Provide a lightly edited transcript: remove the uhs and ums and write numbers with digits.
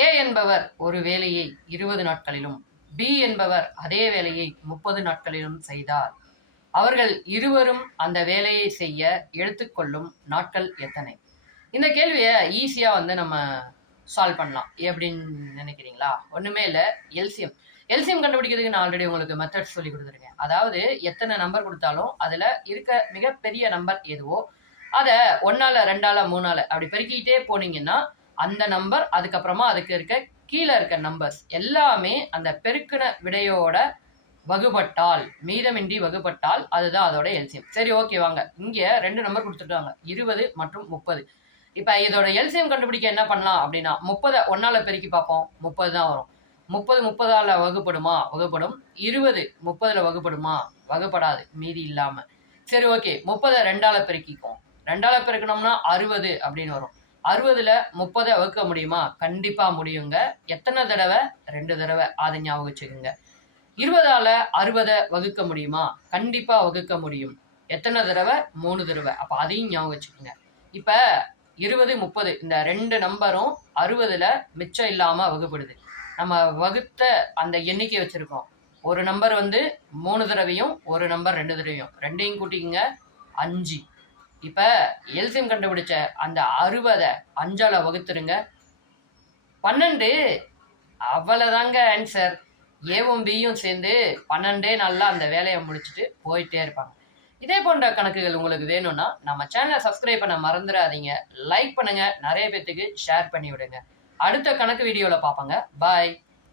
ஏ என்பவர் ஒரு வேலையை 20 நாட்களிலும் பி என்பவர் அதே வேலையை 30 நாட்களிலும் செய்தார். அவர்கள் இருவரும் அந்த வேலையை செய்ய எடுத்துக்கொள்ளும் நாட்கள் எத்தனை? இந்த கேள்வியை ஈஸியா நம்ம சால்வ் பண்ணலாம். எப்படின்னு நினைக்கிறீங்களா? ஒண்ணுமே இல்லை, எல்சிஎம். எல்சிஎம் கண்டுபிடிக்கிறதுக்கு நான் ஆல்ரெடி உங்களுக்கு மெத்தட் சொல்லி கொடுத்துருக்கேன். அதாவது எத்தனை நம்பர் கொடுத்தாலும் அதுல இருக்க மிகப்பெரிய நம்பர் எதுவோ அதை 1ஆல 2ஆல 3ஆல அப்படி பெருக்கிட்டே போனீங்கன்னா அந்த நம்பர், அதுக்கப்புறமா அதுக்கு இருக்க கீழே இருக்க நம்பர்ஸ் எல்லாமே அந்த பெருக்கின விடையோட வகுபட்டால், மீதமின்றி வகுபட்டால் அதுதான் அதோட எல்சிஎம். சரி, ஓகே, வாங்க. இங்க 2 நம்பர் கொடுத்துட்டாங்க, 20 மற்றும் 30. இப்ப இதோட எல்சிஎம் கண்டுபிடிக்க என்ன பண்ணலாம் அப்படின்னா 30 1ஆல பெருக்கி பார்ப்போம். 30 தான் வரும். 30 30ஆல வகுப்படுமா? வகுப்படும். 20 30ல வகுப்படுமா? வகுப்படாது, மீதி இல்லாம. சரி, ஓகே, 30 2ஆல பெருக்கிக்கும். 2ஆல பெருக்கணும்னா 60 அப்படின்னு வரும். 60ல 30 வகுக்க முடியுமா? கண்டிப்பா முடியுங்க. எத்தனை தடவை? 2 தடவை. அதை ஞாபகம் வச்சுக்கோங்க. 20ஆல 60 வகுக்க முடியுமா? கண்டிப்பா வகுக்க முடியும். எத்தனை தடவை? 3 தடவை. அப்ப அதையும் ஞாபகம் வச்சுக்கோங்க. இப்ப 20 30 இந்த 2 நம்பரும் 60ல மிச்சம் இல்லாம வகுப்படுது. நம்ம வகுத்த அந்த எண்ணிக்கை வச்சிருக்கோம். ஒரு நம்பர் 3 தடவையும், ஒரு நம்பர் 2 தடவையும். 2ஐயும் கூட்டிக்கங்க, 5. இப்ப எல்சிஎம் கண்டுபிடிச்ச அந்த 60 5ஆல வகுத்துருங்க, 12. அவ்வளவுதாங்க ஆன்சர். ஏவும் பியும் சேர்ந்து 12 நாள்ல அந்த வேலையை முடிச்சுட்டு போயிட்டே இருப்பாங்க. இதே போன்ற கணக்குகள் உங்களுக்கு வேணும்னா நம்ம சேனலை சப்ஸ்கிரைப் பண்ண மறந்துடாதீங்க. லைக் பண்ணுங்க, நிறைய பேத்துக்கு ஷேர் பண்ணி விடுங்க. அடுத்த கணக்கு வீடியோல பார்ப்போங்க. பாய்.